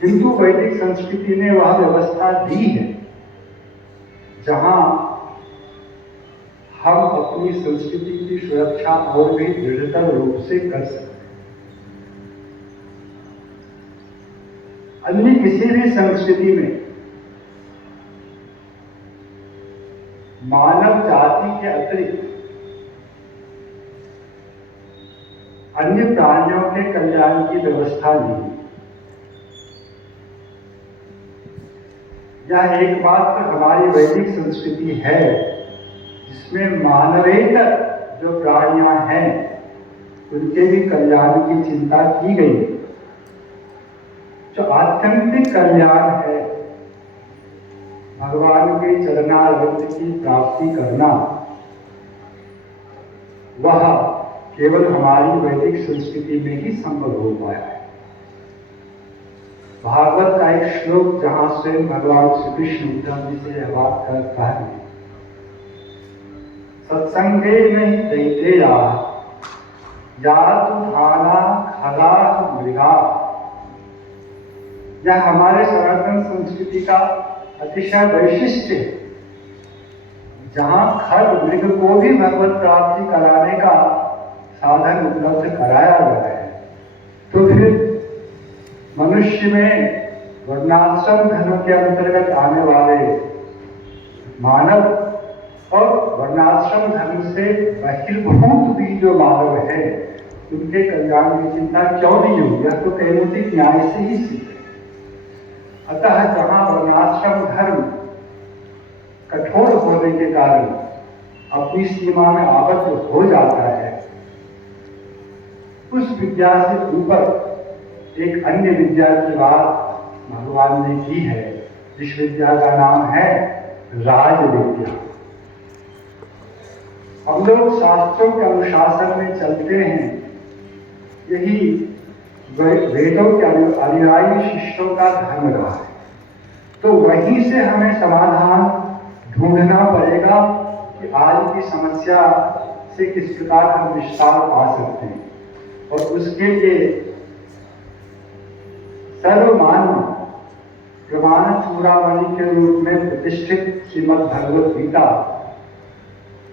किंतु वैदिक संस्कृति ने वह व्यवस्था दी है जहां हम अपनी संस्कृति की सुरक्षा और भी दृढ़तर रूप से कर सकते हैं। अन्य किसी भी संस्कृति में मानव जाति के अतिरिक्त अन्य प्राणियों के कल्याण की व्यवस्था नहीं। यह एकमात्र हमारी वैदिक संस्कृति है जिसमें मानवेतर जो प्राणियां हैं उनके भी कल्याण की चिंता की गई। जो आत्यंतिक कल्याण है, भगवान के चरणारविंद की प्राप्ति करना, वह केवल हमारी वैदिक संस्कृति में ही संभव हो पाया है। भागवत का एक श्लोक जहां स्वयं भगवान श्री कृष्ण उद्धव जी से यह बात करता है, सत्संगे नहीं दैतेया यातु धाना खगा मृगा। यह हमारे सनातन संस्कृति का अतिशय वैशिष्ट्य है, जहां खग मृग को भी भगवत प्राप्ति कराने का साधन उपलब्ध कराया गया है। तो फिर मनुष्य में वर्णाश्रम धर्म के अंतर्गत आने वाले मानव और वर्णाश्रम धर्म से बहिर्भूत भी जो मानव है उनके कल्याण की चिंता क्यों नहीं होगी? यह तो कैनोनिक न्याय से ही सिद्ध है। अतः जहां वर्णाश्रम धर्म कठोर होने के कारण अपनी सीमा में आबद्ध हो जाता है, उस विद्या से ऊपर एक अन्य विद्या की बात भगवान ने की है, जिस विद्या का नाम है राज विद्या। हम लोग शास्त्रों के अनुशासन में चलते हैं, यही वेदों के अनुयायी शिष्यों का धर्म रहा है। तो वहीं से हमें समाधान ढूंढना पड़ेगा कि आज की समस्या से किस प्रकार हम विस्तार पा सकते हैं, और उसके लिए सर्वमान्य प्रमाण चूड़ामणि के रूप में प्रतिष्ठित श्रीमद् भगवत गीता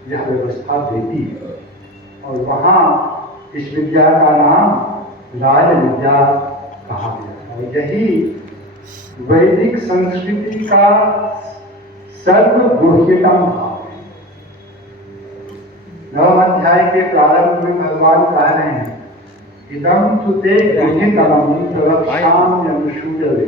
यह व्यवस्था देती है। और वहां इस विद्या का नाम राज विद्या कहा गया है। और यही वैदिक संस्कृति का सर्वगुह्यतम भाव है। 9वें अध्याय के प्रारंभ में भगवान कह रहे हैं, इदं तु ते गृहीतमं प्रवक्ष्याम्यनुसूयवे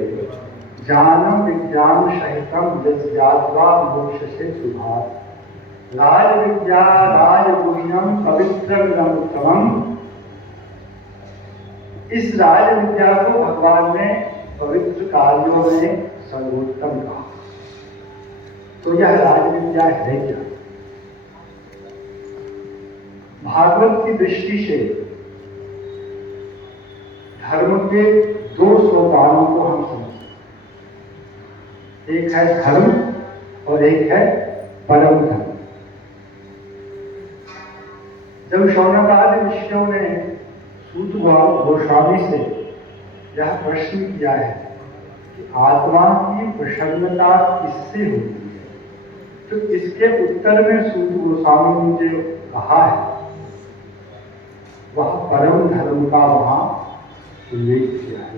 ज्ञानं विज्ञान सहितं यज्ञात्वा मोक्षसे शुभात्। राज विद्या राजगुह्यं पवित्रमिदमुत्तमम्। इस राज विद्या को भगवान ने पवित्र कार्यों में सर्वोत्तम कहा। तो यह राज विद्या है क्या? भागवत की दृष्टि से धर्म के दो सोपानों को हम समझते हैं, एक है धर्म और एक है परम धर्म। जब शौनकादि ऋषियों ने सूत गोस्वामी से यह प्रश्न किया है कि आत्मा की प्रसन्नता किससे होती है, तो इसके उत्तर में सूत गोस्वामी ने जो कहा है वह परम धर्म का वहां उल्लेख किया है।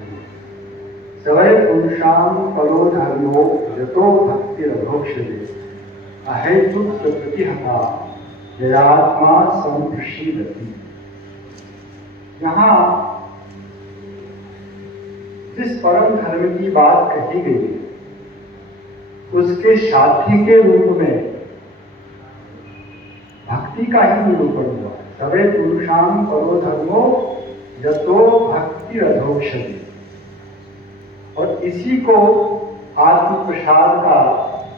सवै पुरुषां परो धर्मो यतो भक्तिरभोक्ष्यते अहेतुक प्रतिहता यदात्मा संप्रसीदति। यहाँ जिस परम धर्म की बात कही गई उसके साथी के रूप में भक्ति का ही निरूपण हुआ। सवै पुरुषां परो धर्मो यतो भक्ति अधोक्षति, और इसी को आत्म प्रसाद का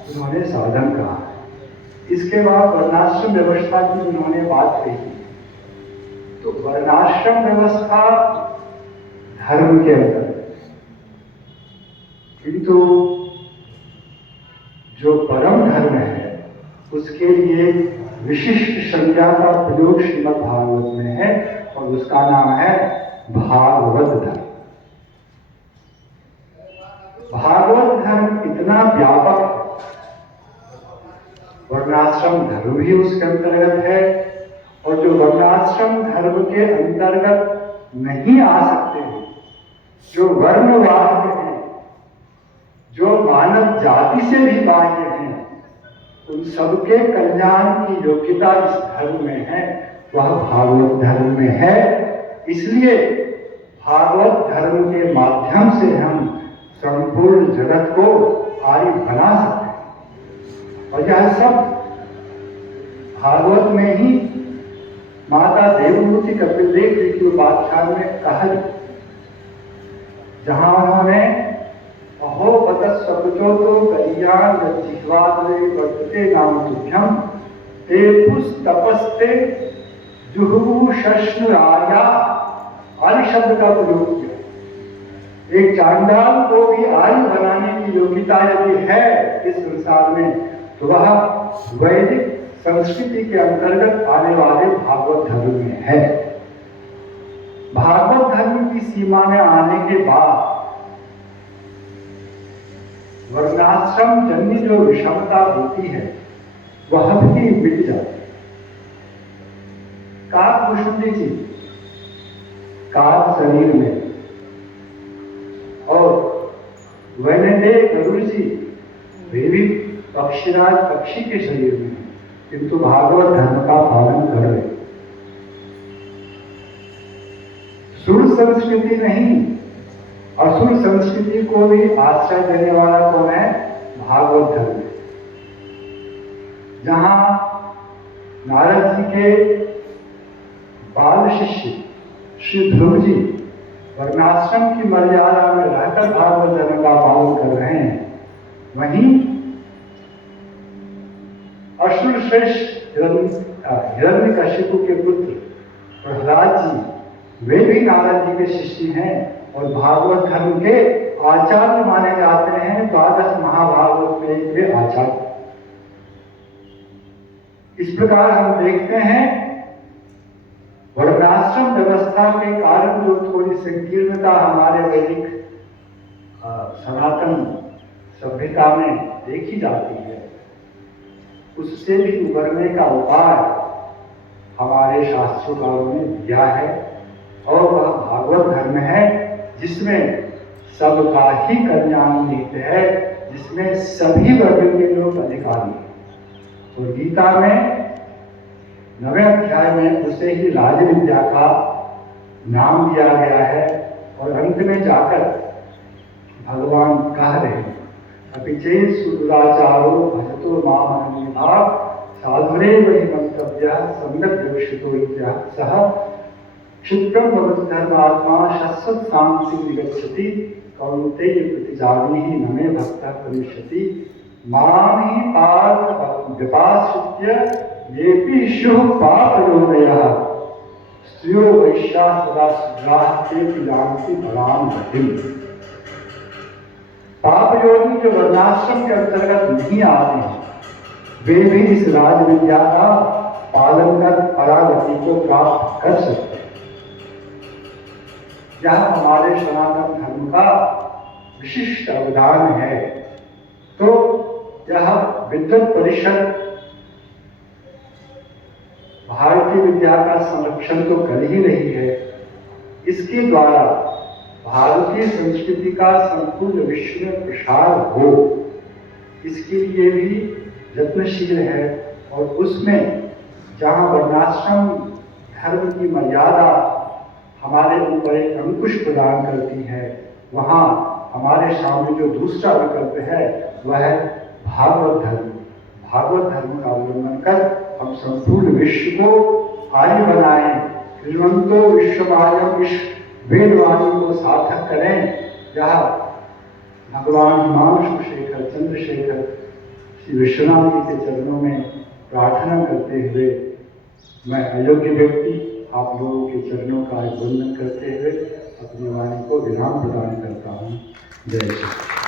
उन्होंने साधन कहा। इसके बाद वर्णाश्रम व्यवस्था की उन्होंने बात कही, तो वर्णाश्रम व्यवस्था धर्म के अंदर, किंतु जो परम धर्म है उसके लिए विशिष्ट संज्ञा का प्रयोग श्रीमद् भागवत में है, और उसका नाम है भागवत धर्म। भी उसके अंतर्गत है, और जो वर्णाश्रम धर्म के अंतर्गत नहीं आ सकते हैं, जो वर्णवाद हैं, जो मानव जाति से भी बाह्य हैं, उन सबके कल्याण की योग्यता इस धर्म में है, वह भागवत धर्म में है। इसलिए भागवत धर्म के माध्यम से हम संपूर्ण जगत को आर्य बना सकते हैं। और यह सब भागवत में ही माता देवहूति कपिलदेव जी की उपाख्यान में कहा, जहां उन्होंने अहो बतस सकुचो तो कल्याण जिह्वाद्रे वर्तते नाम तुभ्यम ते पुस्तपस्ते जुहु शश्नुराया आर्य शब्द का प्रयोग किया। एक चांडाल को भी आर्य बनाने की योग्यता यदि है इस संसार में, तो वह वैदिक संस्कृति के अंतर्गत आने वाले भागवत धर्म में है। भागवत धर्म की सीमा में आने के बाद वर्णाश्रम जन्य जो विषमता होती है वह भी मिट जाती है। काकभूषुंडी जी काक शरीर में और वैनदे गरुड़ जी वे भी पक्षीराज पक्षी के शरीर में, किंतु भागवत धर्म का पालन कर रहे। सुर संस्कृति नहीं, असुर संस्कृति को भी आश्रय देने वाला कौन है? भागवत धर्म। जहां नारद जी के बाल शिष्य श्री ध्रुव जी वर्णाश्रम की मर्यादा में रहकर भागवत धर्म का पालन कर रहे हैं, वहीं असुर श्रेष्ठ हिरण्यकशिपु के पुत्र प्रहलाद जी वे भी नारद जी के शिष्य हैं और भागवत धर्म के आचार्य माने जाते हैं। द्वादश महाभागवत में वे आचार्य। इस प्रकार हम देखते हैं वर्णाश्रम व्यवस्था के कारण जो थोड़ी संकीर्णता हमारे वैदिक सनातन सभ्यता में देखी जाती है, उससे भी उबरने का उपाय हमारे शास्त्रोकारों ने दिया है, और वह भागवत धर्म है जिसमें सबका ही कल्याण निहित है, जिसमें सभी वर्ग के लोग अधिकारी हैं। और गीता में 9वें अध्याय में उसे ही राज विद्या का नाम दिया गया है, और अंत में जाकर भगवान कह रहे हैं अभी चेत सुदुराचारो भजतो माम भाव साधुरे वही मंतव्य सम्यक विवक्षितो इत्याह सह क्षिप्रम भवति धर्मात्मा शश्वत शांति निगच्छति कौन्तेय प्रतिजानी ही नमे भक्तः प्रविशति माम ही पार्थ विपाश्रित्य येपि शुभ पापयोनयः स्त्रियो वैश्या सदा शुद्राः ते पिलांति फलां गतिम्। पाप योनि जो वर्णाश्रम के अंतर्गत नहीं आते हैं, वे भी इस राज विद्या का पालन कर परागति को प्राप्त कर सकते हैं। यह हमारे सनातन धर्म का विशिष्ट अवदान है। तो यह विद्वत परिषद भारतीय विद्या का संरक्षण तो कर ही रही है, इसके द्वारा भारतीय संस्कृति का संपूर्ण विश्व में प्रसार हो, इसके लिए भी यत्नशील है। और उसमें जहाँ वर्णाश्रम धर्म की मर्यादा हमारे ऊपर एक अंकुश प्रदान करती है, वहाँ हमारे सामने जो दूसरा विकल्प है वह है भागवत धर्म। भागवत धर्म का अवलंबन कर हम संपूर्ण विश्व को आर्य बनाएं, श्रीमंतो विश्वमायम विश्व वेदवाणी को सार्थक करें। यह भगवान हिमांशु शेखर चंद्रशेखर श्री विश्वनाथ जी के चरणों में प्रार्थना करते हुए मैं अयोग्य व्यक्ति आप लोगों के चरणों का वंदन करते हुए अपनी वाणी को विराम प्रदान करता हूँ। जय श्री